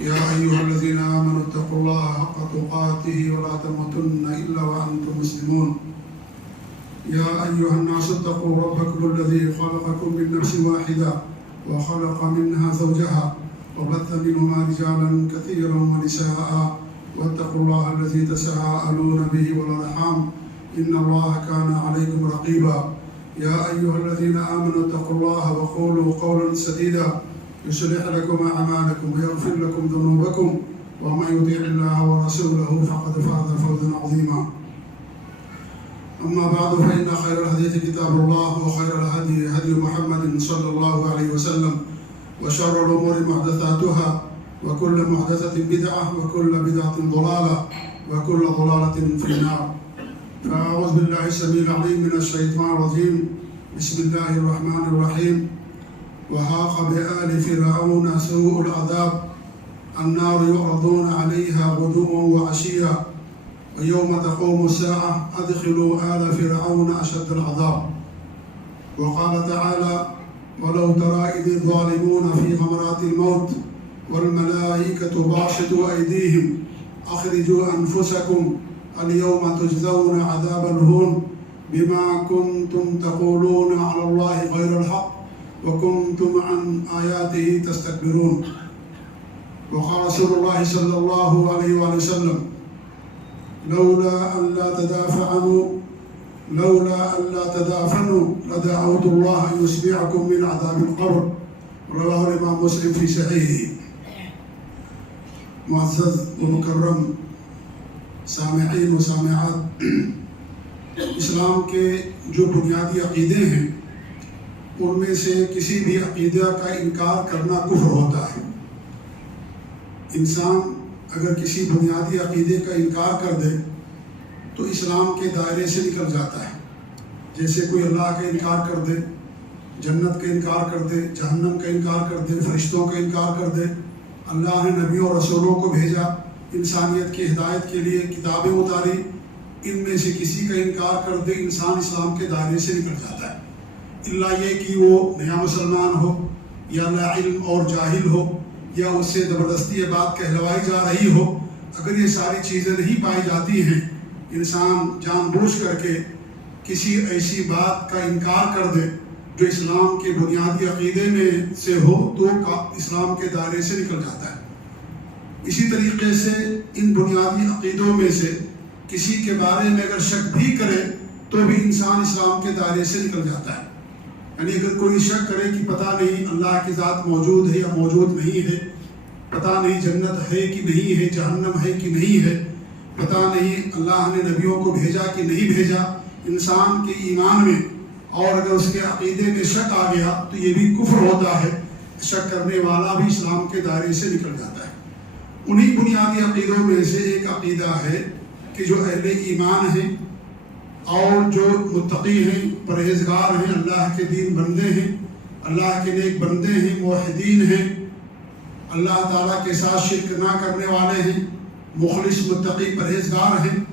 يا أيها الذين آمنوا اتقوا الله حق تقاته ولا تموتن إلا وأنتم مسلمون. يا أيها الناس اتقوا ربكم الذي خلقكم من نفس واحدة وخلق منها زوجها وبث منهما رجالا كثيرا ونساء واتقوا الله الذي تساءلون به والأرحام إن الله كان عليكم رقيبا. يا أيها الذين آمنوا اتقوا الله وقولوا قولا سديدا يصلح لكم أعمالكم ويغفر لكم ذنوبكم ومن يطع الله ورسوله فقد فاز فوزا عظيما. أما بعد فإن خير الحديث كتاب الله وخير الهدي هدي محمد صلى الله عليه وسلم وشر الأمور محدثاتها وكل محدثة بدعة وكل بدعة ضلالة وكل ضلالة في النار. فأعوذ بالله السميع العليم من الشيطان الرجيم. بسم الله الرحمن الرحيم. وحاق بآل فرعون سوء العذاب النار يعرضون عليها غدوا وعشيا ويوم تقوم الساعة أدخلوا آل فرعون أشد العذاب. وقال تعالى: ولو ترى إذ الظالمون في غمرات الموت والملائكة باسطوا أيديهم أخرجوا أنفسكم اليوم تجزون عذاب الهون بما كنتم تقولون على الله غير الحق وكنتم عن آياته تستكبرون. وقال رسول الله صلى الله عليه وسلم: لولا أن لا تدافنوا لدعوت الله أن يسمعكم من عذاب القبر. رواه الإمام مسلم في صحيحه. معزز و مکرم سامعین و سامعات، اسلام کے جو بنیادی عقیدے ہیں ان میں سے کسی بھی عقیدہ کا انکار کرنا کفر ہوتا ہے۔ انسان اگر کسی بنیادی عقیدے کا انکار کر دے تو اسلام کے دائرے سے نکل جاتا ہے۔ جیسے کوئی اللہ کا انکار کر دے، جنت کا انکار کر دے، جہنم کا انکار کر دے، فرشتوں کا انکار کر دے، اللہ نے نبیوں اور رسولوں کو بھیجا، انسانیت کی ہدایت کے لیے کتابیں اتاری، ان میں سے کسی کا انکار کر دے انسان اسلام کے دائرے سے نکل جاتا ہے۔ اللہ یہ کہ وہ نیا مسلمان ہو یا لا علم اور جاہل ہو یا اس سے زبردستی یہ بات کہلوائی جا رہی ہو، اگر یہ ساری چیزیں نہیں پائی جاتی ہیں، انسان جان بوجھ کر کے کسی ایسی بات کا انکار کر دے جو اسلام کے بنیادی عقیدے میں سے ہو تو اسلام کے دائرے سے نکل جاتا ہے۔ اسی طریقے سے ان بنیادی عقیدوں میں سے کسی کے بارے میں اگر شک بھی کرے تو بھی انسان اسلام کے دائرے سے نکل جاتا ہے۔ یعنی اگر کوئی شک کرے کہ پتہ نہیں اللہ کی ذات موجود ہے یا موجود نہیں ہے، پتہ نہیں جنت ہے کہ نہیں ہے، جہنم ہے کہ نہیں ہے، پتہ نہیں اللہ نے نبیوں کو بھیجا کہ نہیں بھیجا، انسان کے ایمان میں اور اگر اس کے عقیدے میں شک آ گیا تو یہ بھی کفر ہوتا ہے۔ شک کرنے والا بھی اسلام کے دائرے سے نکل جاتا ہے۔ انہی بنیادی عقیدوں میں سے ایک عقیدہ ہے کہ جو اہل ایمان ہیں اور جو متقی ہیں، پرہیزگار ہیں، اللہ کے دین بندے ہیں، اللہ کے نیک بندے ہیں، موحدین ہیں، اللہ تعالیٰ کے ساتھ شرک نہ کرنے والے ہیں، مخلص متقی پرہیزگار ہیں،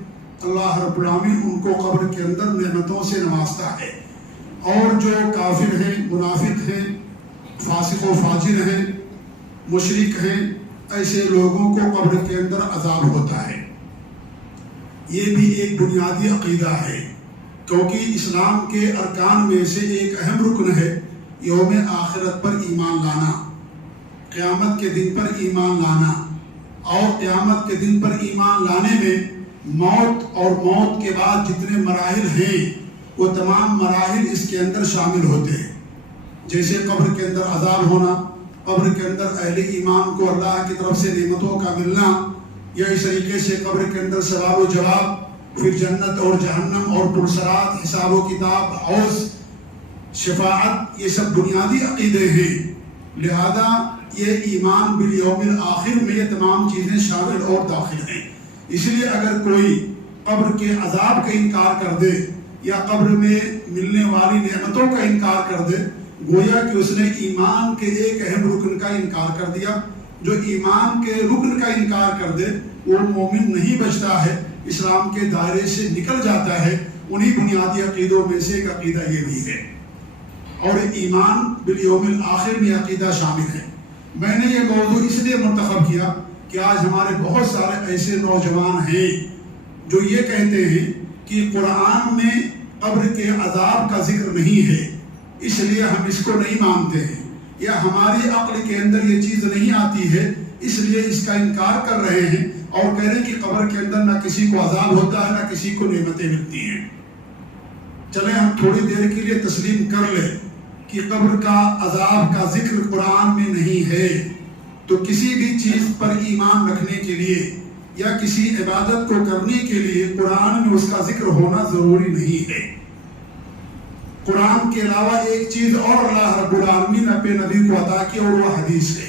اللہ رب العالمین ان کو قبر کے اندر نعمتوں سے نوازتا ہے۔ اور جو کافر ہیں، منافق ہیں، فاسق و فاجر ہیں، مشرک ہیں، ایسے لوگوں کو قبر کے اندر عذاب ہوتا ہے۔ یہ بھی ایک بنیادی عقیدہ ہے، کیونکہ اسلام کے ارکان میں سے ایک اہم رکن ہے یوم آخرت پر ایمان لانا، قیامت کے دن پر ایمان لانا، اور قیامت کے دن پر ایمان لانے میں موت اور موت کے بعد جتنے مراحل ہیں وہ تمام مراحل اس کے اندر شامل ہوتے ہیں۔ جیسے قبر کے اندر عذاب ہونا، قبر کے اندر اہل ایمان کو اللہ کی طرف سے نعمتوں کا ملنا، یا اس طریقے سے قبر کے اندر سوال و جواب، پھر جنت اور جہنم اور پرسرات، حساب و کتاب، حوض، شفاعت، یہ سب بنیادی عقیدے ہیں۔ لہذا یہ ایمان بالیوم الآخر میں یہ تمام چیزیں شامل اور داخل ہیں۔ اس لیے اگر کوئی قبر کے عذاب کا انکار کر دے یا قبر میں ملنے والی نعمتوں کا انکار کر دے، گویا کہ اس نے ایمان کے ایک اہم رکن کا انکار کر دیا۔ جو ایمان کے رکن کا انکار کر دے وہ مومن نہیں بچتا ہے، اسلام کے دائرے سے نکل جاتا ہے۔ انہی بنیادی عقیدوں میں سے ایک عقیدہ یہ بھی ہے، اور ایمان بالیوم الآخر میں عقیدہ شامل ہے۔ میں نے یہ موضوع اس لیے منتخب کیا کہ آج ہمارے بہت سارے ایسے نوجوان ہیں جو یہ کہتے ہیں کہ قرآن میں قبر کے عذاب کا ذکر نہیں ہے، اس لیے ہم اس کو نہیں مانتے ہیں، یا ہماری عقل کے اندر یہ چیز نہیں آتی ہے اس لیے اس کا انکار کر رہے ہیں اور کہہ رہے ہیں کہ قبر کے اندر نہ کسی کو عذاب ہوتا ہے نہ کسی کو نعمتیں ملتی ہیں۔ چلیں ہم تھوڑی دیر کے لیے تسلیم کر لیں کہ قبر کا عذاب کا ذکر قرآن میں نہیں ہے، تو کسی بھی چیز پر ایمان رکھنے کے لیے یا کسی عبادت کو کرنے کے لیے قرآن میں اس کا ذکر ہونا ضروری نہیں ہے۔ قرآن کے علاوہ ایک چیز اور اللہ رب العالمین نے اپنے نبی کو عطا کی اور وہ حدیث ہے۔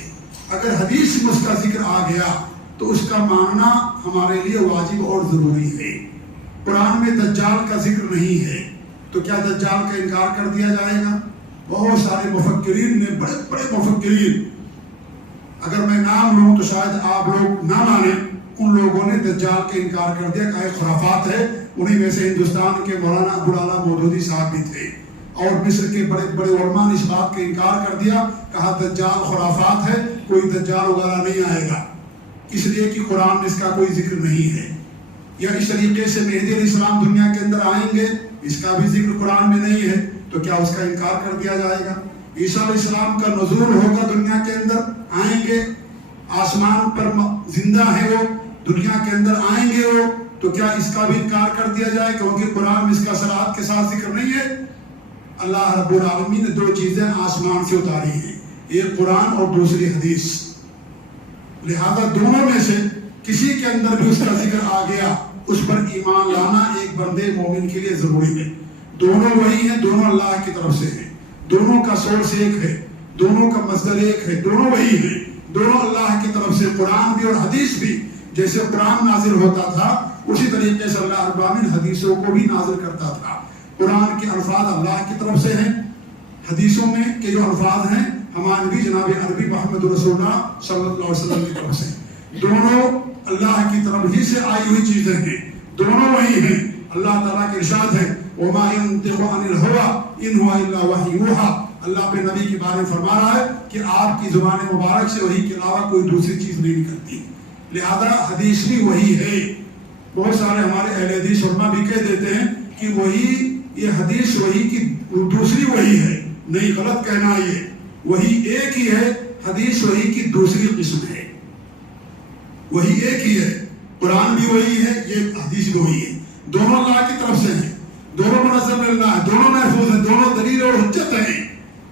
اگر حدیث میں اس کا ذکر آ گیا تو اس کا ماننا ہمارے لیے واجب اور ضروری ہے۔ قرآن میں دجال کا ذکر نہیں ہے تو کیا دجال کا انکار کر دیا جائے گا؟ بہت سارے مفکرین نے، بڑے بڑے مفکرین، اگر میں نام لوں تو شاید آپ لوگ نہ مانیں، ان لوگوں نے دجال کا انکار کر دیا، کہا خرافات ہے۔ انہی میں سے ہندوستان کے مولانا ابوالعلا مودودی صاحب بھی تھے، اور مصر کے بڑے بڑے علماء نے اس بات کا انکار کر دیا، کہا دجال خرافات ہے، کوئی دجال وغیرہ نہیں آئے گا، اس لیے کہ قرآن میں اس کا کوئی ذکر نہیں ہے۔ یا اس طریقے سے مہدی علیہ السلام دنیا کے اندر آئیں گے، اس کا بھی ذکر قرآن میں نہیں ہے، تو کیا اس کا انکار کر دیا جائے گا؟ عیسیٰ علیہ السلام کا نزول ہوگا دنیا کے اندر، آئیں گے، آسمان پر زندہ ہے وہ، دنیا کے اندر آئیں گے وہ، تو کیا اس کا بھی انکار کر دیا جائے کیونکہ قرآن میں اس کا صراحت کے ساتھ ذکر نہیں ہے؟ اللہ رب العالمین نے دو چیزیں آسمان سے اتاری ہیں، ایک قرآن اور دوسری حدیث، لہذا دونوں میں سے کسی کے اندر بھی اس کا ذکر آ گیا، اس پر ایمان لانا ایک بندے مومن کے لیے ضروری ہے۔ دونوں وہی ہیں، دونوں اللہ کی طرف سے ہیں، دونوں کا سورس ایک ہے، دونوں کا مصدر ایک ہے، دونوں وہی ہیں، دونوں اللہ کی طرف سے، قرآن بھی اور حدیث بھی۔ جیسے قرآن نازل ہوتا تھا اسی طریقے سے اللہ رب العالمین حدیثوں کو بھی نازل کرتا تھا۔ قرآن کے الفاظ اللہ کی طرف سے ہیں، حدیثوں میں کے جو الفاظ ہیں ہمارے نبی جناب عربی محمد رسول اللہ صلی اللہ علیہ وسلم کی طرف سے، دونوں اللہ کی طرف ہی سے آئی ہوئی چیزیں ہیں، دونوں وہی ہیں۔ اللہ تعالیٰ کے ارشاد ہے وَمَا يَنطِقُ عَنِ الْهَوَىٰ إِنْ هُوَ إِلَّا وَحْيٌ يُوحَىٰ، اللہ پہ نبی کے بارے میں فرما رہا ہے کہ آپ کی زبان مبارک سے وحی کے علاوہ کوئی دوسری چیز نہیں نکلتی، لہذا حدیث بھی وہی ہے۔ بہت سارے ہمارے اہل حدیث علماء بھی کہہ دیتے ہیں کہ وہی، یہ حدیث وہی کی دوسری وہی ہے، نہیں، غلط کہنا، یہ وہی ایک ہی ہے، حدیث وہی کی دوسری قسم ہے، وہی ایک ہی ہے، قرآن بھی وہی ہے، یہ حدیث بھی وہی ہے، دونوں اللہ کی طرف سے ہیں، دونوں منزل اللہ ہے، دونوں محفوظ ہیں، دونوں دلیل اور حجت ہیں۔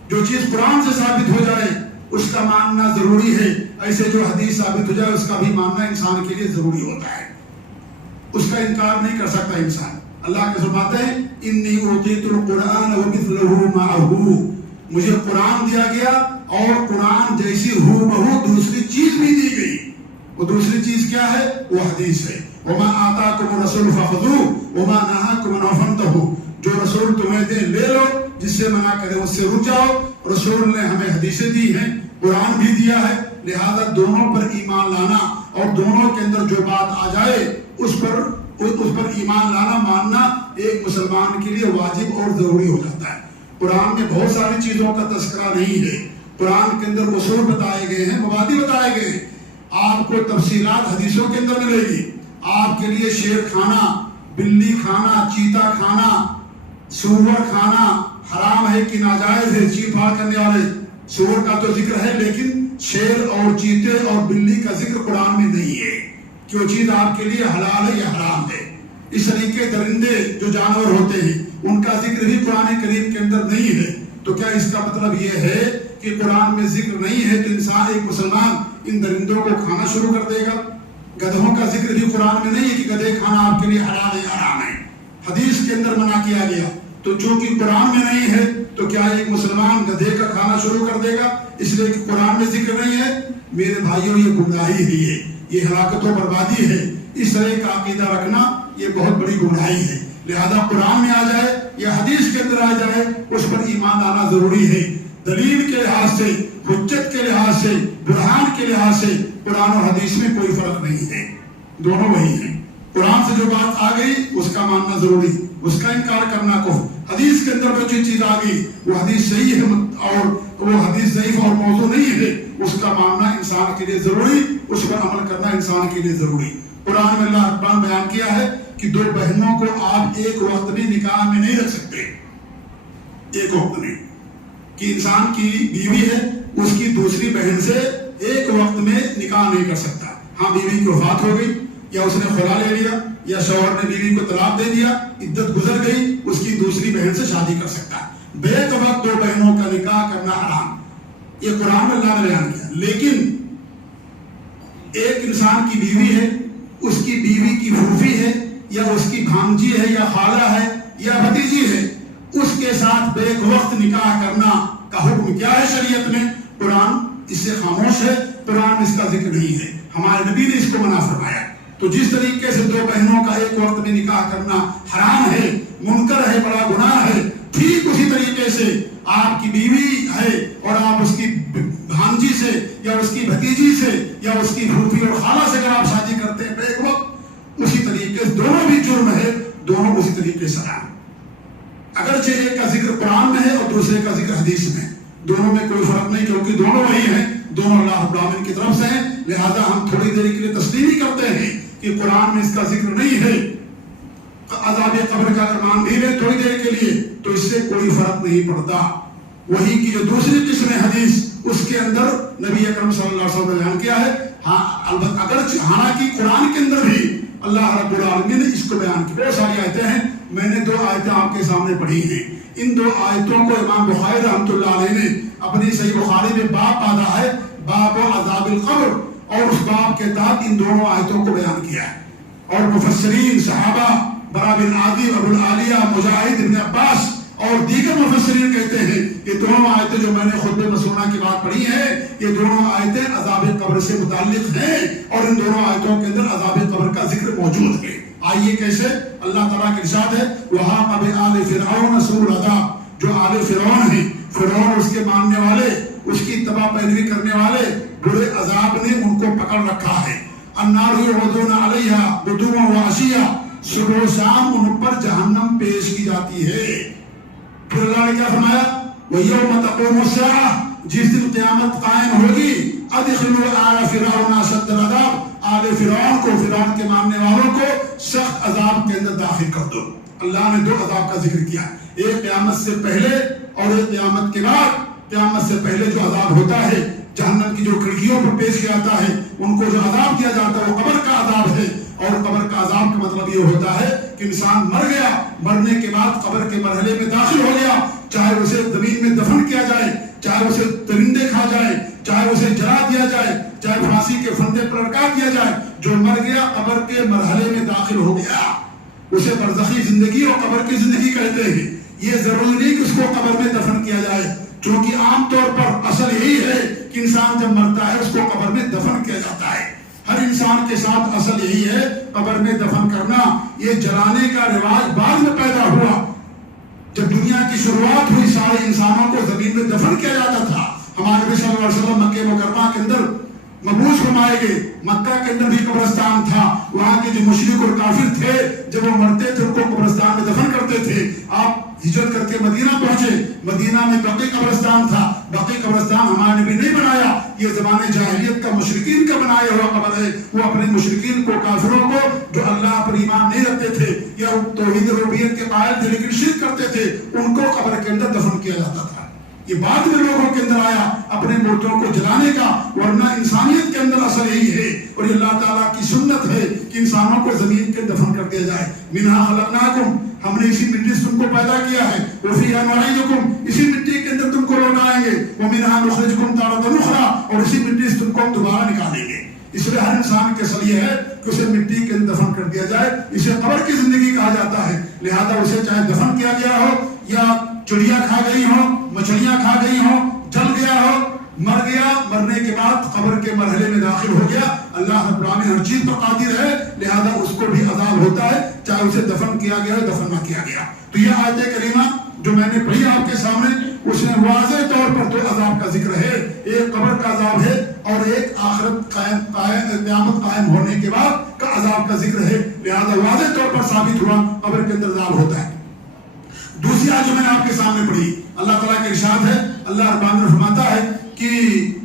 جو چیز قرآن سے ثابت ہو جائے اس کا ماننا ضروری ہے، ایسے جو حدیث ثابت ہو جائے اس کا بھی ماننا انسان کے لیے ضروری ہوتا ہے، اس کا انکار نہیں کر سکتا انسان۔ اللہ کے فرماتے ہیں انی اوتیت القرآن ومثلہ معہ، مجھے قرآن دیا گیا اور قرآن جیسی ہو بہو دوسری چیز بھی دی گئی، وہ دوسری چیز کیا ہے؟ وہ حدیث ہے۔ وما آتاکم الرسول فخذوہ وما نہاکم عنہ فانتہوا، جو رسول تمہیں دے لے لو، جس سے منع کرے اس سے رک جاؤ۔ رسول نے ہمیں حدیثیں دی ہیں، قرآن بھی دیا ہے، لہذا دونوں پر ایمان لانا اور دونوں کے اندر جو بات آ جائے اس پر ایمان لانا، ماننا ایک مسلمان کے لیے واجب اور ضروری ہو جاتا ہے۔ قرآن میں بہت ساری چیزوں کا تذکرہ نہیں ہے، قرآن کے اندر اصول بتائے گئے ہیں، مبادی بتائے گئے ہیں، آپ کو تفصیلات حدیثوں کے اندر ملے گی۔ آپ کے لیے شیر کھانا، بلی کھانا، چیتا کھانا، سور کھانا حرام ہے کہ ناجائز ہے؟ چیر پھاڑ کرنے والے، سور کا تو ذکر ہے لیکن شیر اور چیتے اور بلی کا ذکر قرآن میں نہیں ہے کہ وہ چیز آپ کے لیے حلال ہے یا حرام ہے۔ اس طریقے درندے جو جانور ہوتے ہیں ان کا ذکر بھی قرآن کریم کے اندر نہیں ہے، تو کیا اس کا مطلب یہ ہے کہ قرآن میں ذکر نہیں ہے تو انسان، ایک مسلمان ان درندوں کو کھانا شروع کر دے گا؟ گدھوں کا ذکر بھی قرآن میں نہیں ہے کہ گدھے کھانا آپ کے لیے حلال ہے یا حرام ہے، حدیث کے اندر منع کیا گیا، تو چونکہ قرآن میں نہیں ہے تو کیا ایک مسلمان گدھے کا کھانا شروع کر دے گا اس لیے کہ قرآن میں ذکر نہیں ہے؟ میرے بھائیوں، یہ گمراہی ہی ہے، یہ ہلاکت و بربادی ہے، اس طرح کا عقیدہ رکھنا یہ بہت بڑی گمراہی ہے۔ لہذا قرآن میں آ جائے یا حدیث کے اندر آ جائے اس پر ایمان لانا ضروری ہے، دلیل کے لحاظ سے، حجت کے لحاظ سے، برہان کے لحاظ سے قرآن اور حدیث میں کوئی فرق نہیں ہے، دونوں وہی ہیں۔ قرآن سے جو بات آ گئی اس کا ماننا ضروری، اس کا انکار کرنا کفر۔ حدیث کے اندر جو چیز آ گئی وہ حدیث صحیح ہے اور وہ حدیث ضعیف اور موضوع نہیں ہے، اس کا ماننا انسان کے لیے ضروری، اس پر عمل کرنا انسان کے لیے ضروری۔ قرآن میں اللہ اکبر بیان کیا ہے کہ دو بہنوں کو آپ ایک وقت میں نکاح میں نہیں رکھ سکتے، ایک وقت میں، کہ انسان کی بیوی ہے اس کی دوسری بہن سے ایک وقت میں نکاح نہیں کر سکتا۔ ہاں بیوی کی وفات ہو گئی یا اس نے خلا لے لیا یا شوہر نے بیوی کو طلاق دے دیا، عدت گزر گئی، اس کی دوسری بہن سے شادی کر سکتا ہے۔ بیک وقت دو بہنوں کا نکاح کرنا حرام، یہ قرآن میں اللہ نے بیان کیا۔ لیکن ایک انسان کی بیوی ہے، اس کی بیوی کی پھوپھی ہے یا اس کی بھانجی ہے یا خالہ ہے یا بھتیجی ہے، اس کے ساتھ بیک وقت نکاح کرنا کا حکم کیا ہے شریعت میں؟ قرآن اس سے خاموش ہے، قرآن اس کا ذکر نہیں ہے، ہمارے نبی نے اس کو منع فرمایا۔ تو جس طریقے سے دو بہنوں کا ایک وقت میں نکاح کرنا حرام ہے، منکر ہے، بڑا گناہ ہے، ٹھیک اسی طریقے سے آپ کی بیوی ہے اور آپ اس کی بھانجی سے یا اس کی بھتیجی سے یا اس کی پھوپھی اور خالہ سے اگر آپ شادی کرتے ہیں بیک وقت، اسی طریقے سے دونوں بھی جرم ہے، دونوں اسی طریقے سے حرام۔ اگرچہ ایک کا ذکر قرآن میں ہے اور دوسرے کا ذکر حدیث میں، دونوں میں کوئی فرق نہیں، کیونکہ دونوں وہی ہیں، دونوں اللہ رب العالمین کی طرف سے ہیں، لہذا ہم تھوڑی دیر کے لیے تسلیم ہی کرتے ہیں کہ قرآن میں اس کا ذکر نہیں ہے۔ عذاب قبر کا اگر مان بھی لے تھوڑی دیر کے لیے تو اس سے کوئی فرق نہیں پڑتا۔ وہی کی جو دوسری قسم حدیث، اس کے اندر نبی اکرم صلی اللہ علیہ وسلم نے بیان کیا ہے، ہاں البتہ اگرچہ حالانکہ قرآن کے اندر بھی اللہ رب العالمین نے اس کو بیان کیا، بہت ساری آیتیں ہیں، میں نے 2 آیتیں آپ کے سامنے پڑھی ہیں۔ ان 2 آیتوں کو امام بخاری رحمۃ اللہ علیہ نے اپنی صحیح بخاری میں باب باندھا ہے، باب عذاب القبر، اور اس باب کے تحت ان دونوں آیتوں کو بیان کیا ہے۔ اور مفسرین صحابہ برا بن عادی، ابو العالیہ، مجاہد، ابن عباس اور دیگر مفسرین کہتے ہیں یہ دونوں آیتیں جو میں نے خطبہ مسونہ کی بات پڑھی ہیں، یہ دونوں آیتیں عذاب قبر سے متعلق ہیں، اور ان دونوں آیتوں کے اندر عذاب قبر کا ذکر موجود ہے۔ آئیے کیسے؟ اللہ تعالیٰ کے ارشاد ہے وَحَاقَ بِآلِ فِرْعَوْنَ سُوءُ الْعَذَابِ، جو آل فرعون ہیں، فرعون اس کے ماننے والے، اس کی اتباع پیروی کرنے والے، برے عذاب نے ان کو پکڑ رکھا ہے۔ النَّارُ يُعْرَضُونَ عَلَيْهَا غُدُوًّا وَعَشِيًّا، صبح و شام ان پر جہنم پیش کی جاتی ہے۔ پھر اللہ نے کیا فرمایا؟ وَيَوْمَ تَقُومُ السَّاعَةُ، جس دن قیامت قائم ہوگی، أَدْخِلُوا آلَ فِرْعَوْنَ أَشَدَّ الْعَذَابِ، آل فرعون کو، فرعون کے ماننے والوں کو سخت عذاب کے اندر داخل کر دو۔ اللہ نے 2 عذاب کا ذکر کیا، ایک قیامت سے پہلے اور ایک قیامت کے بعد۔ قیامت سے پہلے جو عذاب ہوتا ہے، جہنم کی جو کھڑکیوں پر پیش کیا جاتا ہے، ان کو جو عذاب دیا جاتا ہے وہ قبر کا عذاب ہے، اور قبر کا عذاب کا مطلب یہ ہوتا ہے کہ انسان مر گیا، مرنے کے بعد قبر کے مرحلے میں داخل ہو گیا، چاہے اسے زمین میں دفن کیا جائے، چاہے اسے درندے کھا جائے، چاہے اسے جلا دیا جائے، چاہے پھانسی کے پھندے پر لٹکا دیا جائے، جو مر گیا قبر کے مرحلے میں داخل ہو گیا، اسے برزخی زندگی اور قبر کی زندگی کہتے ہیں۔ یہ ضروری نہیں کہ اس کو قبر میں دفن کیا جائے، کیونکہ عام طور پر اصل یہی ہے کہ انسان جب مرتا ہے اس کو قبر میں دفن کیا جاتا ہے۔ ہر انسان کے ساتھ اصل یہی ہے قبر میں دفن کرنا۔ یہ جلانے کا رواج بعد میں پیدا ہوا، جب دنیا کی شروعات ہوئی سارے انسانوں کو زمین میں دفن کیا جاتا تھا۔ ہمارے نبی صلی اللہ علیہ وسلم مکہ مکرمہ کے اندر مبعوث فرمائے گئے، مکہ کے اندر بھی قبرستان تھا، وہاں کے جو مشرک اور کافر تھے جب وہ مرتے تھے ان کو قبرستان میں دفن کرتے تھے۔ آپ ہجرت کر کے مدینہ پہنچے، مدینہ میں بقی قبرستان تھا، بقی قبرستان ہمارے نبی نہیں بنایا، یہ زمانے جاہلیت کا مشرکین کا بنایا ہوا قبر ہے۔ وہ اپنے مشرکین کو، کافروں کو جو اللہ پر ایمان نہیں رکھتے تھے یا توحید ربوبیت کے قائل تھے لیکن شرک کرتے تھے، ان کو قبر کے اندر دفن کیا جاتا تھا۔ یہ بعد میں لوگوں کے اندر آیا اپنے مردوں کو جلانے کا، ورنہ انسانیت کے اندر اصل یہی ہے اور یہ اللہ تعالیٰ کی سنت ہے کہ انسانوں کو زمین کے دفن کر دیا جائے۔ منہا خلقناکم، ہم نے اسی مٹی سے تم کو پیدا کیا ہے، وفیہا نعیدکم، اسی مٹی کے اندر تم کو لوٹائیں گے، ومنہا نخرجکم تارۃ اخری، اور اسی مٹی سے تم کو ہم دوبارہ نکالیں گے۔ اس لیے ہر انسان کے اصل یہ ہے کہ اسے مٹی کے اندر دفن کر دیا جائے، اسے قبر کی زندگی کہا جاتا ہے۔ لہذا اسے چاہے دفن کیا گیا ہو یا چڑیا کھا گئی ہو، مچھلیاں کھا گئی ہو، جل گیا ہو، مر گیا، مرنے کے بعد قبر کے مرحلے میں داخل ہو گیا، اللہ رب العالمین ہر چیز پر قادر ہے، لہذا اس کو بھی عذاب ہوتا ہے چاہے اسے دفن کیا گیا ہے دفن نہ کیا گیا۔ تو یہ آیت کریمہ جو میں نے پڑھی آپ کے سامنے، اس میں واضح طور پر 2 عذاب کا ذکر ہے، ایک قبر کا عذاب ہے اور ایک آخرت قیامت قائم ہونے کے بعد کا عذاب کا ذکر ہے، لہذا واضح طور پر ثابت ہوا قبر کے اندر عذاب ہوتا ہے۔ دوسری آیت جو میں نے آپ کے سامنے پڑھی، اللہ تعالیٰ کے ارشاد ہے، اللہ رب العالمین فرماتا ہے کہ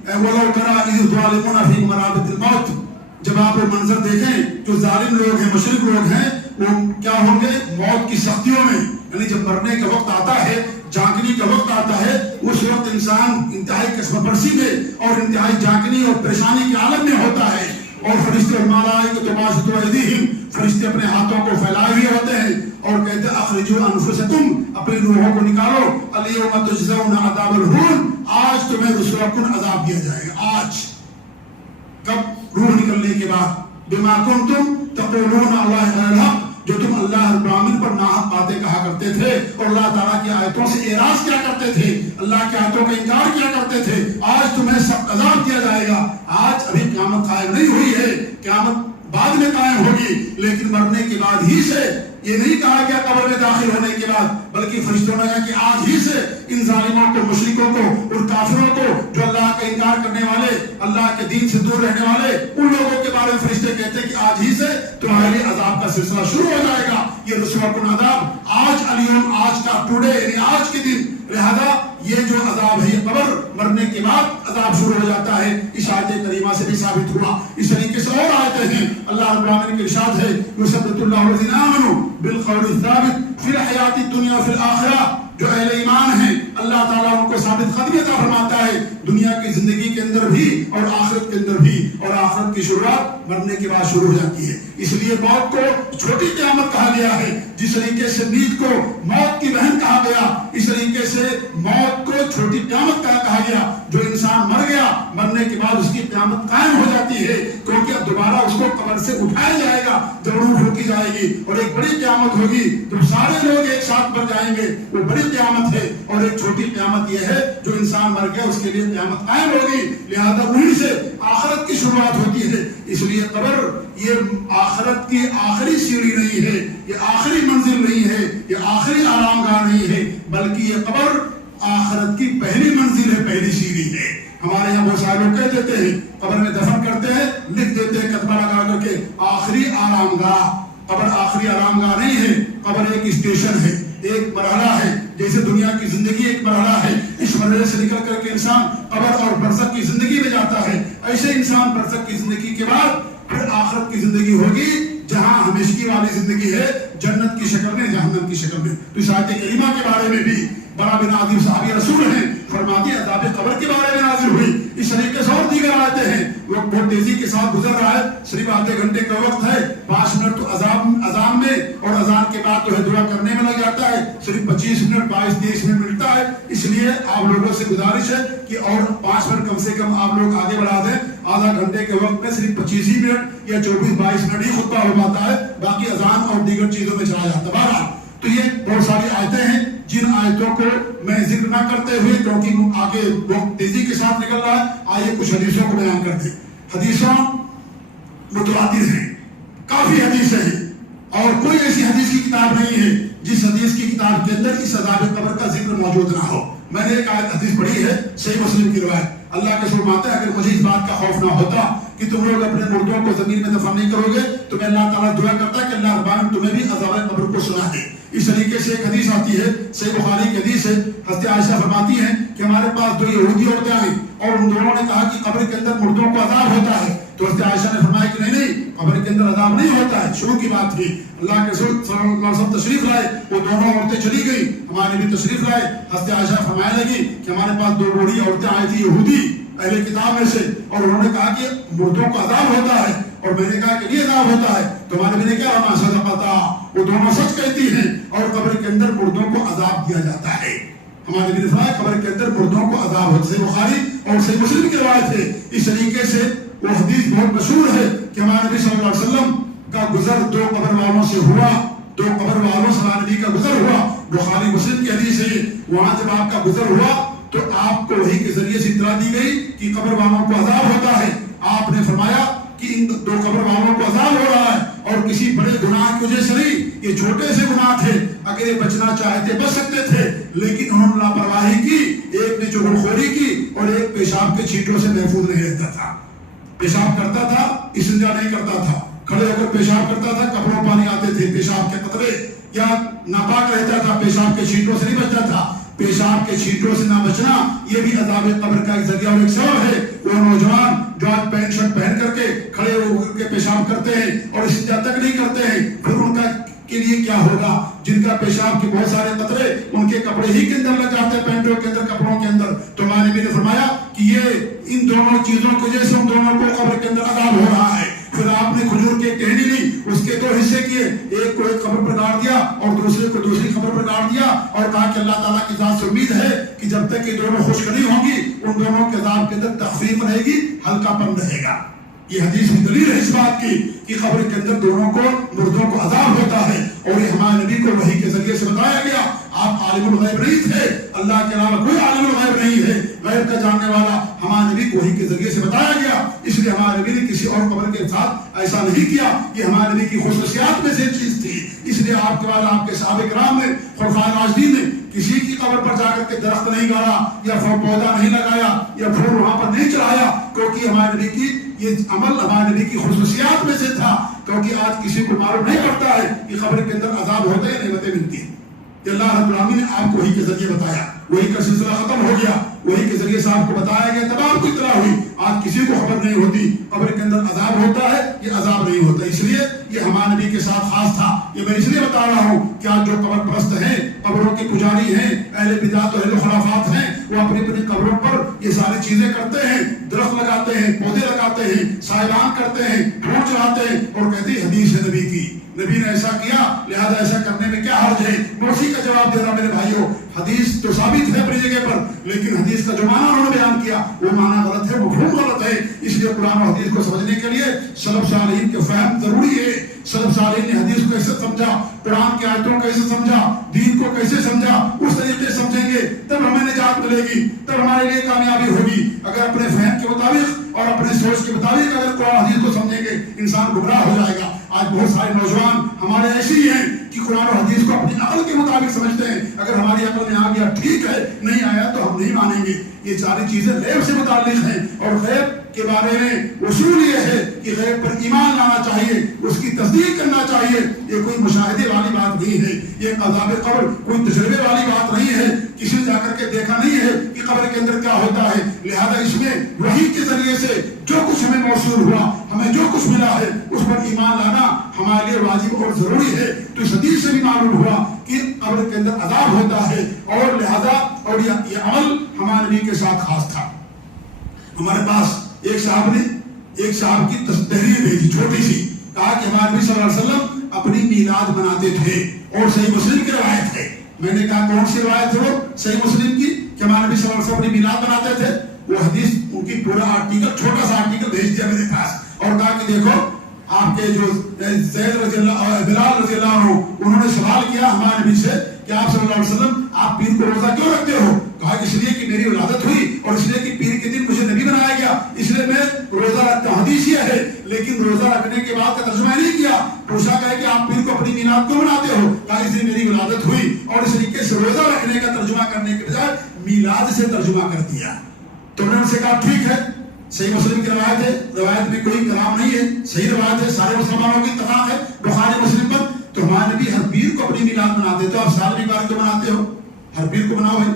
وَلَوْ تَرَىٰ إِذِ الظَّالِمُونَ فِي مَرَابِطِ الْمَوْتِ، جب آپ وہ منظر دیکھیں جو ظالم لوگ ہیں، مشرک لوگ ہیں، وہ کیا ہوں گے؟ موت کی سختیوں میں، یعنی جب مرنے کا وقت آتا ہے، جانکنے کا وقت آتا ہے، اس وقت انسان انتہائی قسم پرسی میں اور انتہائی جانکنے اور پریشانی کے عالم میں ہوتا ہے، اور فرشتے والملائکۃ باسطوا ایدیہم، فرشتے اپنے ہاتھوں کو پھیلائے ہوئے ہوتے ہیں اور کہتے ہیں اخرجوا انفسکم، اپنی روحوں کو نکالو، الیوم تجزون عذاب الہون، آج تمہیں رسوا کن عذاب دیا جائے گا۔ آج کب؟ روح نکلنے کے بعد، بما کنتم تقولون علی غیر الحق، جو تم اللہ رب العالمین پر ناحق باتیں کہا کرتے تھے اور اللہ تعالیٰ کی آیتوں سے اعراض کیا کرتے تھے، اللہ کی آیتوں کا انکار کیا کرتے تھے، آج تمہیں سخت عذاب دیا جائے گا۔ آج ابھی قیامت قائم نہیں ہوئی ہے، قیامت بعد میں قائم ہوگی، لیکن مرنے کے بعد ہی سے، یہ نہیں کہا گیا قبر میں داخل ہونے کے بعد، بلکہ فرشتوں نے کہا کہ آج ہی سے ان ظالموں کو، مشرکوں کو اور کافروں کو، جو اللہ کا انکار کرنے والے، اللہ کے دین سے دور رہنے والے، ان لوگوں کے بارے میں فرشتے کہتے ہیں کہ آج ہی سے تمہارے لیے عذاب کا سلسلہ شروع ہو جائے گا، یہ رسوا کن عذاب آج، الیوم، آج کا ٹوڈے، یعنی آج کے دن۔ لہذا یہ جو عذاب ہے، یہ قبر مرنے کے بعد عذاب شروع ہو جاتا ہے، اس آیت کریمہ سے بھی ثابت ہوا۔ اس طریقے سے اور آیتیں ہیں، اللہ رب العالمین کے ارشاد ہے یثبت اللہ الذین آمنوا بالقول الثابت فی الحیات الدنیا وفی الآخرہ، جو اہل ایمان ہیں اللہ تعالیٰ ان کو ثابت قدمی عطا فرماتا ہے دنیا کی زندگی کے اندر بھی اور آخرت کے اندر بھی، اور آخرت کی شروعات مرنے کے بعد شروع ہو جاتی ہے۔ اس لیے موت کو چھوٹی قیامت کہا گیا ہے، جس طریقے سے نیند کو موت کی بہن کہا گیا، اس طریقے سے موت کو چھوٹی قیامت کہا گیا۔ جو انسان مر گیا، مرنے کے بعد اس کی قیامت قائم ہو جاتی ہے، کیونکہ اب دوبارہ اس کو قبر سے اٹھایا جائے گا جب روح پھونکی جائے گی، اور ایک بڑی قیامت ہوگی جب سارے لوگ ایک ساتھ مر جائیں گے، وہ بڑی قیامت ہے۔ اور ایک چھوٹی قیامت یہ ہے جو انسان مر گیا اس کے لیے قیامت قائم ہوگی، لہذا وہیں سے آخرت کی شروعات ہوتی ہے۔ اس لیے قبر یہ آخرت کی آخری سیڑھی نہیں ہے، یہ آخری منزل نہیں ہے، یہ آخری آرام گاہ نہیں ہے، بلکہ یہ قبر آخرت کی پہلی منزل ہے، پہلی سیڑھی ہے۔ ہمارے یہاں بہت سارے لوگ کہہ دیتے ہیں، قبر میں دفن کرتے ہیں، لکھ دیتے ہیں کتبہ لگا کر کے آخری آرام گاہ۔ قبر آخری آرام گاہ نہیں ہے، قبر ایک اسٹیشن ہے، ایک مرحلہ ہے، جیسے دنیا کی زندگی ایک مرحلہ ہے، اس مرحلے سے نکل کر کے انسان قبر اور برزخ کی زندگی میں جاتا ہے، ایسے انسان برزخ کی زندگی کے بعد پھر آخرت کی زندگی ہوگی، جہاں ہمیشگی والی زندگی ہے، جنت کی شکل میں، جہنم کی شکل میں۔ تو اس آیت کریمہ کے بارے میں بھی بڑا بن عظیم صحابی رسول ہیں، فرماتی ہے عذاب قبر کے بارے میں نازل ہوئی۔ اس طریقے سے اور دیگر آیتیں ہیں، وقت بہت تیزی کے ساتھ گزر رہا ہے، صرف آدھے گھنٹے کا وقت ہے، 5 منٹ تو اذان میں اور اذان کے بعد جو ہے دعا کرنے میں لگ جاتا ہے، صرف 25 منٹ 22-23 منٹ ملتا ہے۔ اس لیے آپ لوگوں سے گزارش ہے کہ اور 5 منٹ کم سے کم آپ لوگ آگے بڑھا دیں۔ آدھا گھنٹے کے وقت میں صرف 25 ہی منٹ یا 24-22 منٹ ہی خطبہ ہو پاتا ہے، باقی اذان اور دیگر چیزوں میں چلا جاتا ہے۔ بہرحال تو یہ بہت ساری آیتیں ہیں جن آیتوں کو میں ذکر نہ کرتے ہوئے، کیونکہ آگے وقت تیزی کے ساتھ نکل رہا ہے، آئیے کچھ حدیثوں کو بیان کرتے ہیں۔ حدیثوں متواتر ہیں، کافی حدیثیں ہیں، اور کوئی ایسی حدیث کی کتاب نہیں ہے جس حدیث کی کتاب کے اندر اس عذاب قبر کا ذکر موجود نہ ہو۔ میں نے ایک آیت حدیث پڑھی ہے، صحیح مسلم کی روایت، اللہ کے رسول فرماتے ہیں اگر مجھے اس بات کا خوف نہ ہوتا کہ تم لوگ اپنے مردوں کو زمین میں دفن نہیں کرو گے تو میں اللہ تعالیٰ دعا کرتا کہ اللہ رب العالمین تمہیں بھی عذاب قبر کو سنا دے۔ اس طریقے سے ایک حدیث آتی ہے، صحیح بخاری کی حدیث ہے، حضرت عائشہ فرماتی ہیں کہ ہمارے پاس 2 یہودی عورتیں آئیں اور ان دونوں نے کہا کہ قبر کے اندر مردوں کو عذاب ہوتا ہے، تو حضرت عائشہ نے فرمایا کہ نہیں، قبر کے اندر عذاب نہیں ہوتا ہے، شروع کی بات تھی۔ اللہ کے رسول صلی اللہ علیہ وسلم تشریف لائے، وہ دونوں عورتیں چلی گئی، ہمارے بھی تشریف لائے، حضرت عائشہ فرمانے لگی کہ ہمارے پاس 2 بوڑھی عورتیں آئی تھی یہودی اہل کتاب میں سے، اور انہوں نے کہا کہ مردوں کو عذاب ہوتا ہے، اور میں نے کہا کہ یہ عذاب ہوتا ہے، تو ہمارے بھی نے کیا ہمارا صدقہ، وہ دونوں سچ کہتی ہیں، اور قبر کے اندر مردوں کو عذاب دیا جاتا ہے۔ ہمارے بھی نے قبر کے اندر مردوں کو عذاب ہوتا ہے، صحیح بخاری اور صحیح مسلم کی روایت ہے۔ اس طریقے سے وہ حدیث بہت مشہور ہے کہ ہمارے نبی صلی اللہ علیہ وسلم کا گزر 2 قبر والوں سے ہوا، 2 قبر والوں سے ہمارے نبی کا گزر ہوا، بخاری مسلم کی حدیث ہے۔ وہاں جب آپ کا گزر ہوا تو آپ کو وحی کے ذریعے سے اطلاع دی گئی کہ قبر والوں کو عذاب ہوتا ہے۔ آپ نے فرمایا کہ ان 2 قبر والوں کو عذاب ہو رہا ہے، اور کسی بڑے گناہ کی وجہ سے نہیں، یہ چھوٹے سے گناہ تھے، اگر یہ بچنا چاہتے بچ سکتے تھے، لیکن انہوں نے لاپرواہی کی، ایک نے چغلخوری کی اور ایک پیشاب کے چھینٹوں سے محفوظ نہیں رہتا تھا۔ پیشاب کرتا تھا، استنجا نہیں کرتا تھا، کھڑے ہو کر پیشاب کرتا تھا، کپڑوں پانی آتے تھے، پیشاب کے قطرے، یا ناپاک رہتا تھا، پیشاب کے چھینٹوں سے نہیں بچتا تھا، پیشاب کے چھینٹوں سے نہ بچنا یہ بھی عذاب قبر کا ایک ذریعہ اور ایک سبب ہے۔ وہ نوجوان جو آج پینٹ شرٹ پہن کر کے کھڑے ہو کر کے پیشاب کرتے ہیں اور استنجا تک نہیں کرتے ہیں، پھر ان کا کے لیے کیا ہوگا؟ جن کا پیشاب کے بہت سارے قطرے ان کے کپڑے ہی کے اندر لگ جاتے ہیں، پینٹوں کے اندر، کپڑوں کے اندر، تو ہمارے نبی نے فرمایا کہ یہ ان دونوں چیزوں کی وجہ سے ان دونوں کو قبر کے اندر عذاب ہو رہا ہے۔ پھر آپ نے کھجور کی ایک ٹہنی لی، اس کے دو حصے کیے، ایک کو ایک قبر پر گاڑ دیا اور دوسرے کو دوسری قبر پر گاڑ دیا، اور کہا کہ اللہ تعالیٰ کی ذات سے امید ہے کہ جب تک یہ دونوں خشک نہیں ہوں گی ان دونوں کے عذاب کے اندر تخفیف رہے گی، ہلکا پن رہے گا۔ یہ حدیث کی دلیل ہے اس بات کی کہ قبر کے اندر دونوں کو، مردوں کو عذاب ہوتا ہے، اور یہ ہمارے نبی کو وحی کے ذریعے سے بتایا گیا۔ آپ عالم الغیب نہیں تھے، اللہ کے علاوہ کوئی عالم الغیب نہیں ہے، غیب کا جاننے والا ہمارے نبی کو وحی کے ذریعے سے بتایا گیا، اس لیے ہمارے نبی نے کسی اور قبر کے ساتھ ایسا نہیں کیا۔ یہ ہمارے نبی کی خصوصیات میں سے چیز تھی، اس لیے آپ کے بعد آپ کے صحابہ کرام نے، خلفائے راشدین نے کسی کی قبر پر جا کر کے درخت نہیں گاڑا یا پودا نہیں لگایا یا پھول وہاں پر نہیں چڑھایا، کیونکہ ہمارے نبی کی یہ عمل ہمارے نبی کی خصوصیات میں سے تھا۔ کیونکہ آج کسی کو معلوم نہیں پڑتا ہے کہ قبر کے اندر عذاب ہوتا ہے یا نعمتیں ملتی ہیں۔ یہ اللہ رب العالمین نے آپ کو وحی کے ذریعے بتایا، وحی کا سلسلہ ختم ہو گیا، وحی کے ذریعے سے آپ کو بتایا گیا، تب آپ کو اطلاع ہوئی۔ آج کسی کو خبر نہیں ہوتی قبر کے اندر عذاب ہوتا ہے، یہ عذاب نہیں ہوتا، اس لیے یہ ہمارے نبی کے ساتھ خاص تھا۔ یہ میں اس لیے بتا رہا ہوں کہ آج جو قبر پرست ہیں، قبروں کے پجاری ہیں، اہل بدعت و اہل خرافات ہیں، وہ اپنی اپنی قبروں پر یہ ساری چیزیں کرتے ہیں، درخت لگاتے ہیں، پودے لگاتے ہیں، سائبان کرتے ہیں، پھول چڑھاتے ہیں اور کہتے ہیں حدیث ہے نبی کی، نبی نے ایسا کیا لہذا ایسا کرنے میں کیا حرج ہے۔ میں اسی کا جواب دے رہا میرے بھائیوں، حدیث تو ثابت ہے اپنی جگہ پر، لیکن حدیث کا جو معنی انہوں نے بیان کیا وہ معنی غلط ہے، مفہوم غلط ہے۔ اس لیے قرآن و حدیث کو سمجھنے کے لیے سلف صالحین کے فہم ضروری ہے۔ سلف صالحین نے حدیث کو کیسے سمجھا، قرآن کی آیتوں کو کیسے سمجھا، دین کو کیسے سمجھا، اس طریقے سے سمجھیں گے تب ہمیں نجات ملے گی، تب ہمارے لیے کامیابی ہوگی۔ اگر اپنے فہم کے مطابق اور اپنے سوچ کے مطابق اگر قرآن حدیث کو سمجھیں گے انسان گمراہ ہو جائے گا۔ آج بہت سارے نوجوان ہمارے ایسے ہی ہیں کہ قرآن و حدیث کو اپنی عقل کے مطابق سمجھتے ہیں، اگر ہماری عقل میں آ گیا ٹھیک ہے، نہیں آیا تو ہم نہیں مانیں گے۔ یہ ساری چیزیں غیب سے متعلق ہیں، اور غیب کے بارے میں اصول یہ ہے کہ غیب پر ایمان لانا چاہیے، اس کی تصدیق کرنا چاہیے۔ یہ کوئی مشاہدے والی بات نہیں ہے، یہ عذاب قبر کوئی تجربے والی بات نہیں ہے، کسی نے جا کر کے دیکھا نہیں ہے کہ قبر کے اندر کیا ہوتا ہے۔ لہذا اس میں وحی کے ذریعے سے جو کچھ ہمیں موصول ہوا، ہمیں جو کچھ ملا ہے اس پر ایمان لانا ہمارے لیے واجب اور ضروری ہے۔ تو اس حدیث سے بھی معلوم ہوا کہ قبر کے اندر عذاب ہوتا ہے، اور لہذا اور یہ عمل ہمارے نبی کے ساتھ خاص تھا۔ ہمارے پاس ایک صاحب کی تحریر بھیجی چھوٹی سی، کہا کہ ہمارے نبی صلی اللہ علیہ وسلم اپنی میلاد مناتے تھے، اور صحیح مسلم کی روایت ہے۔ میں نے کہا کون سی روایت ہے وہ؟ صحیح مسلم کی، کہ ہمارے نبی صلی اللہ علیہ وسلم اپنی میلاد مناتے تھے۔ وہ حدیث ان کی پورا آرٹیکل، چھوٹا سا آرٹیکل بھیج دیا میرے پاس، اور کہا کہ دیکھو آپ کے جو زید رضی اللہ، بلال رضی اللہ عنہ، انہوں نے سوال کیا ہمارے نبی سے کہ آپ صلی اللہ علیہ وسلم آپ پیر کو روزہ کیوں رکھتے ہو؟ کہا اس لیے کہ میری ولادت ہوئی اور اس لیے کہ پیر کے دن مجھے نبی بنایا گیا، اس لیے میں روزہ رکھتا ہوں۔ حدیث یہ ہے، لیکن روزہ رکھنے کے بعد کا ترجمہ نہیں کیا۔ پوچھا گیا کہ آپ پیر کو اپنی میلاد کیوں مناتے ہو؟ کہا اس لیے میری ولادت ہوئی، اور اس طریقے سے روزہ رکھنے کا ترجمہ کرنے کے بجائے میلاد سے ترجمہ کر دیا۔ تو میں نے ان سے کہا ٹھیک ہے، صحیح مسلم کی روایت ہے، روایت میں کوئی کلام نہیں ہے، صحیح روایت ہے، سارے مسلمانوں کی اتفاق ہے بخاری مسلم پر۔ تو ہمارے نبی ہر پیر کو اپنی میلاد مناتے، تو آپ سال میں بار کیوں مناتے ہو؟ ہر پیر کو مناؤ بھائی،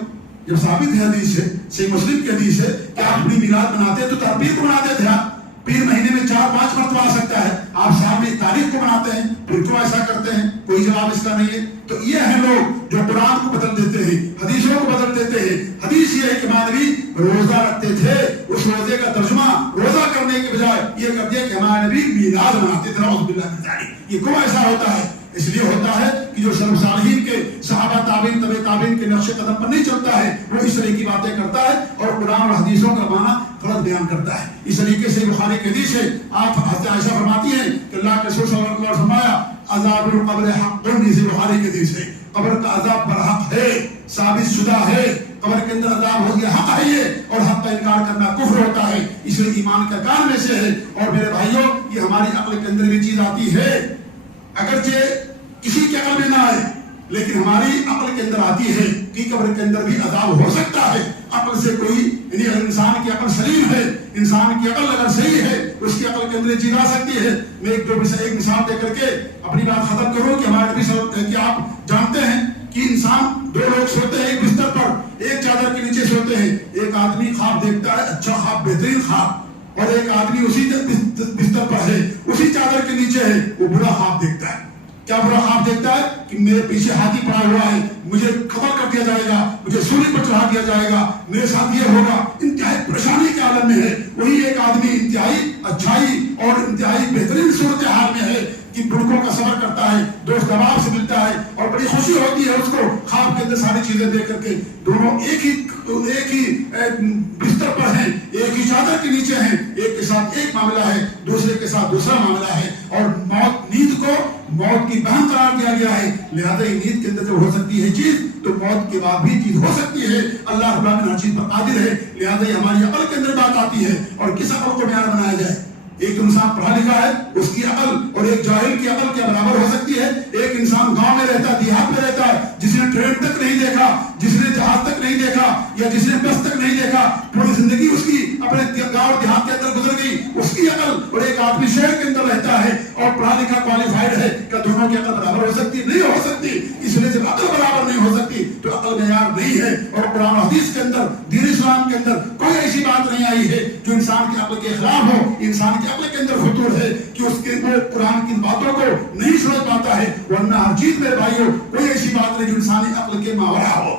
جب ثابت ہے حدیث ہے، صحیح مسلم کی حدیث ہے کہ آپ اپنی میلاد مناتے تو ہر پیر کو مناتے تھے۔ آپ پیر مہینے میں 4-5 مرتبہ آ سکتا ہے، آپ سال میں تاریخ کو مناتے ہیں، پھر کیوں ایسا کرتے ہیں؟ کوئی جواب اس کا نہیں ہے۔ تو یہ ہیں لوگ جو قرآن کو بدل دیتے ہیں، حدیثوں کو بدل دیتے ہیں۔ حدیث یہ ہے کہ ہمارے نبی روزہ رکھتے تھے، اس روزے کا ترجمہ روزہ کرنے کے بجائے یہ کر دیا کہ ہمارے نبی میلاد مناتے تھے۔ نعوذ باللہ من ذالک۔ یہ کیوں ایسا ہوتا ہے؟ اس لیے ہوتا ہے کہ جو سلف صالحین کے، صحابہ تابعین، تبع تابعین کے نقش قدم پر نہیں چلتا ہے، وہ اس طرح کی باتیں کرتا ہے اور قرآن اور حدیثوں کا معنی غلط بیان کرتا ہے۔ اس طریقے سے بخاری کی حدیث ہے، آپ حضرت عائشہ فرماتی ہیں کہ اللہ کے رسول صلی اللہ علیہ وسلم نے فرمایا عذاب القبر حق، اس بخاری کی حدیث ہے، قبر کا عذاب برحق ہے، ثابت شدہ ہے، قبر کے اندر عذاب ہو گیا، حق ہے یہ، اور حق کا انکار کرنا کفر ہوتا ہے، اس لیے ایمان کا کام میں سے ہے۔ اور میرے بھائیوں، یہ ہماری عقل کے اندر بھی چیز آتی ہے، اگرچہ کسی کے عقل میں نہ آئے لیکن ہماری عقل کے اندر آتی ہے کہ قبر کے اندر بھی عذاب ہو سکتا ہے۔ عقل سے کوئی، یعنی اگر انسان کی عقل سلیم ہے، انسان کی عقل اگر صحیح ہے، اس کی عقل کے اندر یہ چیز آ سکتی ہے۔ میں ایک مثال دے کر کے اپنی بات ختم کروں کہ ہمارے نبی صلی اللہ علیہ وسلم کہ آپ جانتے ہیں کہ انسان دو لوگ سوتے ہیں ایک بستر پر، ایک چادر کے نیچے سوتے ہیں. ایک آدمی خواب دیکھتا ہے اچھا خواب، بہترین خواب، اور ایک آدمی اسی بستر پر ہے، اسی چادر کے نیچے ہے، وہ برا خواب دیکھتا ہے. کیا برا خواب دیکھتا ہے؟ کہ میرے پیچھے ہاتھی پڑا ہوا ہے، مجھے قتل کر دیا جائے گا، مجھے سولی پر چڑھا دیا جائے گا، میرے ساتھ یہ ہوگا. انتہائی پریشانی کے عالم میں ہے. وہی ایک آدمی انتہائی اچھائی اور انتہائی بہترین صورتحال میں ہے کہ بڑکوں کا صبر کرتا ہے، دوست احباب سے ملتا ہے، اور بڑی خوشی ہوتی ہے اس کو خواب کے اندر ساری چیزیں دیکھ کر کے. دونوں ایک ہی بستر پر ہیں، ایک ہی چادر کے نیچے ہیں، ایک کے ساتھ ایک معاملہ ہے، دوسرے کے ساتھ دوسرا معاملہ ہے. اور موت، نیند کو موت کی بہن قرار دیا گیا ہے. لہذا یہ نیند کے اندر جب ہو سکتی ہے چیز، تو موت کے بعد بھی چیز ہو سکتی ہے. اللہ رب العالمین ہر چیز پر قادر ہے. لہذا یہ ہماری عقل کے اندر بات آتی ہے. اور کس عقل کو معیار بنایا جائے؟ ایک انسان پڑھا لکھا ہے، اس کی عقل اور ایک جاہل کی عقل کیا برابر ہو سکتی ہے؟ ایک انسان گاؤں میں رہتا ہے، دیہات میں رہتا ہے، جس نے ٹرین تک نہیں دیکھا، جس نے جہاز تک نہیں دیکھا، یا جس نے بس تک نہیں دیکھا، پوری زندگی اس کی اپنے گاؤں دیہات کے اندر گزر گئی. اس کی عقل اور ایک آدمی شہر کے اندر رہتا ہے اور پڑھا لکھا کوالیفائڈ ہے، کیا دونوں کی عقل برابر ہو سکتی؟ نہیں ہو سکتی. اس لیے جب عقل برابر نہیں ہو سکتی تو عقل معیار نہیں ہے. اور قرآن و حدیث کے اندر، دین اسلام کے اندر کوئی ایسی بات نہیں آئی ہے جو انسان کی عقل کے خلاف ہو. انسان کی عقل کے اندر فطور ہے کہ اس کے اندر قرآن کی باتوں کو نہیں سمجھ پاتا ہے. ورنہ ہر چیز میرے بھائیوں کوئی ایسی بات نہیں جو انسانی عقل کے ماورا ہو.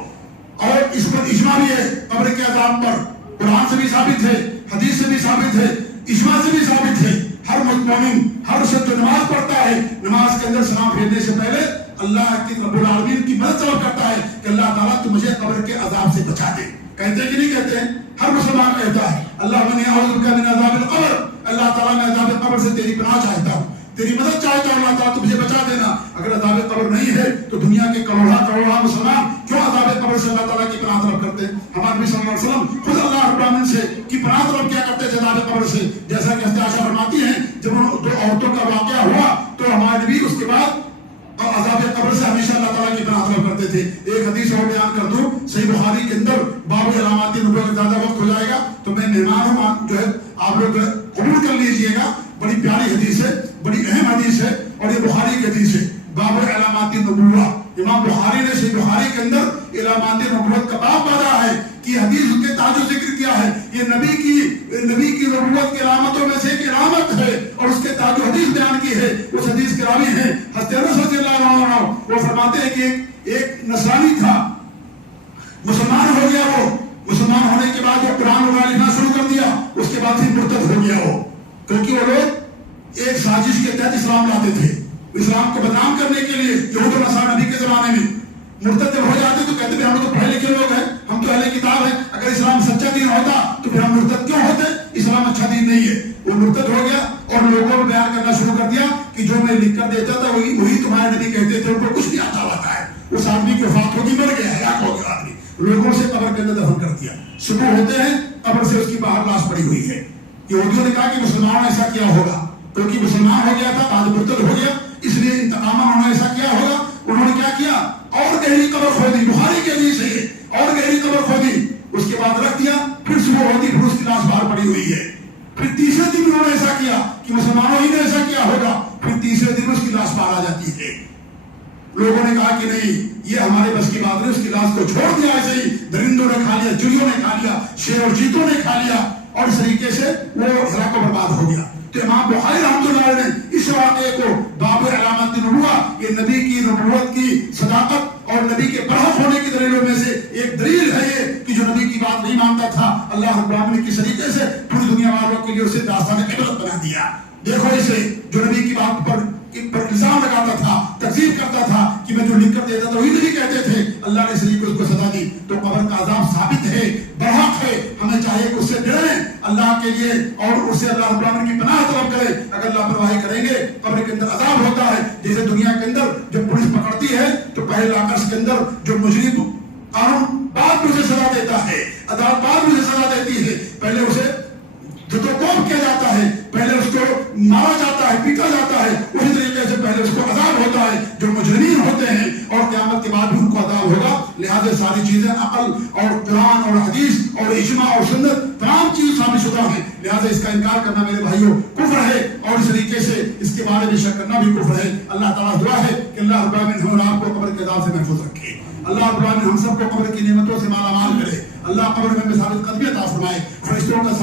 اور اس پر اجماع بھی ہے قبر کے عذاب پر. قرآن سے بھی ثابت ہے، حدیث سے بھی ثابت ہے، اجماع سے بھی ثابت ہے. ہر مومن، ہر شخص جو نماز پڑھتا ہے، نماز کے اندر سلام پھیرنے سے پہلے اللہ کی رب العالمین کی مدد طلب کرتا ہے کہ اللہ تعالیٰ تو مجھے قبر کے عذاب سے بچا دے. کہتے ہیں کہ نہیں کہتے ہیں؟ ہر مسلمان کہتا ہے اللہم انی اعوذ بک من عذاب القبر. اللہ تعالیٰ میں عذاب قبر سے تیری پناہ چاہتا ہوں، تیری مدد چاہتا ہوں. اللہ تعالیٰ تو مجھے بچا دینا. اگر عذاب قبر نہیں ہے تو دنیا کے کروڑا مسلمان کیوں عذاب قبر سے اللہ تعالیٰ کی پناہ طلب کرتے ہیں؟ ہمارے نبی صلی اللہ علیہ وسلم خود اللہ رب العالمین سے کی پناہ طلب کیا کرتے تھے عذاب قبر سے. جیسا کہ حضرت عائشہ فرماتی ہیں جب ان دو عورتوں کا واقعہ ہوا تو ہمارے نبی اس کے بعد عذاب قبر سے ہمیشہ اللہ تعالیٰ کی پناہ طلب کرتے تھے. ایک حدیث اور بیان کر دوں، صحیح بخاری کے اندر باب علامات نبوت. زیادہ وقت ہو جائے گا تو میں مہمان ہوں، جو ہے آپ لوگ قبول کر لیجئے گا. بڑی پیاری حدیث ہے، بڑی اہم حدیث ہے، اور یہ بخاری کی حدیث ہے. باب علامات نبوت، امام بخاری نے صحیح بخاری کے اندر علامات نبوت کا باب باندھا ہے کہ حدیث کے تاج و ذکر کیا ہے. یہ نبی کی نبوت کی علامتوں میں سے ایک علامت ہے، اور اس کے تاج و حدیث بیان کی ہے. اس حدیث کے راوی ہیں حضرت انس رضی اللہ عنہ. وہ فرماتے ہیں کہ ایک نصرانی تھا، مسلمان ہو گیا. وہ مسلمان ہونے کے بعد وہ قرآن لکھنا شروع کر دیا. اس کے بعد پھر مرتد ہو گیا وہ، کیونکہ وہ لوگ ایک سازش کے تحت اسلام لاتے تھے. اسلام کو بدنام کرنے کے لیے یہود و نصارہ نبی کے زمانے میں مرتد جب ہو جاتے تو کہتے ہیں ہم تو پڑھے لکھے لوگ ہیں، ہم تو اہل کتاب ہیں، اگر اسلام سچا دین ہوتا تو پھر ہم مرتد کیوں ہوتے؟ اسلام اچھا دین نہیں ہے. وہ مرتد ہو گیا اور لوگوں کو بیان کرنا شروع کر دیا کہ جو میں لکھ کر دیتا تھا وہی تمہارے نبی کہتے تھے. ان کو کچھ نہیں آتا ہوتا ہے. اس آدمی کی وفات ہوگی، مر گیا، ہلاک ہو گیا آدمی. لوگوں سے قبر کے اندر دفن کر دیا. صبح ہوتے ہیں قبر سے اس کی باہر لاش پڑی ہوئی ہے. یہودیوں نے کہا کہ مسلمانوں نے ایسا کیا ہوگا، کیونکہ مسلمان ہو گیا تھا، بعد مرتد ہو گیا، اس لیے انتقام انہوں نے ایسا کیا ہوگا. انہوں نے کیا کیا؟ اور گہری قبر کھودی. بخاری کے حدیث ہے، اور گہری قبر کھودی، اس کے بعد رکھ دیا. پھر صبح ہوتی پھر اس کی لاش باہر پڑی ہوئی ہے. پھر تیسرے دن انہوں نے ایسا کیا کہ مسلمانوں ہی نے ایسا کیا ہوگا. پھر تیسرے دن اس کی لاش باہر آ جاتی ہے. لوگوں نے کہا کہ نہیں، یہ ہمارے بس کی بات نہیں. اس کی لاش کو چھوڑ دیا ایسے ہی. درندوں نے کھا لیا، چڑیوں نے کھا لیا، شیر اور چیتوں نے کھا لیا، اور اس طریقے سے وہ ہلاک و برباد ہو گیا. تو امام بخاری رحمۃ اللہ علیہ نے اس واقعے کو باب علامات نبوت، یہ نبی کی نبوت کی صداقت اور نبی کے برحق ہونے کی دلیلوں میں سے ایک دلیل ہے یہ کہ جو نبی کی بات نہیں مانتا تھا، اللہ رب العالمین نے کس طریقے سے پوری دنیا والوں کے لیے اسے داستان عبرت بنا دیا. دیکھو اسے جو نبی کی بات پر الزام لگاتا تھا، تکذیب کرتا تھا کہ میں جو لکھ کر دیتا تھا وہی نبی کہتے تھے، اللہ نے اس لیے اس کو سزا دی. تو قبر کا عذاب ثابت ہے، برحق ہے. ہمیں چاہیے کہ اس سے ڈریں اللہ کے لیے اور اس سے اللہ رب العالمین کی پناہ طلب کریں. اگر لاپرواہی کریں گے قبر کے اندر عذاب ہوتا ہے. جیسے دنیا کے اندر جب پولیس پکڑتی ہے تو پہلے لاکرس کے اندر جو مجرم قانون بعد میں اسے سزا دیتا ہے، عدالت بعد میں اسے سزا دیتی ہے. پہلے اسے جدوکوب کیا جاتا ہے، پہلے اس کو مارا جاتا ہے، پیٹا جاتا ہے. اسی طریقے سے پہلے اس کو عذاب ہوتا ہے جو مجرمین ہوتے ہیں، اور قیامت کے بعد بھی ان کو عذاب ہوگا. لہذا ساری چیزیں عقل اور قرآن اور حدیث اور اجماع اور سنت تمام چیز ثابت شدہ ہیں. لہذا اس کا انکار کرنا میرے بھائیوں کفر ہے، اور اس طریقے سے اس کے بارے میں شک کرنا بھی کفر ہے. اللہ تعالیٰ دعا ہے کہ اللہ رب العالمین ہم اور آپ کو قبر کے عذاب سے محفوظ رکھے. اللہ رب العالمین ہم سب کو قبر کی نعمتوں سے مالا مال کرے. اللہ قبر میں ثابت قدمی عطا فرمائے. فرشتوں کا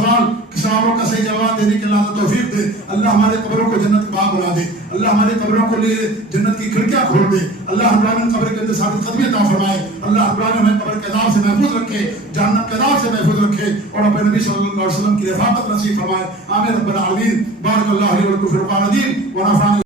سوالوں کا صحیح جواب دینے کی اللہ توفیق دے. اللہ ہمارے قبروں کو جنت کا باغ بنا دے. اللہ ہمارے قبروں کو لیے جنت کی کھڑکیاں کھول دے. اللہ رب العالمین قبر کے اندر ثابت قدمی عطا فرمائے. اللہ رب العالمین ہمیں قبر کے عذاب سے محفوظ رکھے, جہنم کے عذاب سے محفوظ رکھے, اور اپنے نبی صلی اللہ علیہ وسلم کی رفاقت نصیب فرمائے. آمین رب العالمین. بارک اللہ علی و لکم فی القرآن العظیم ونفعني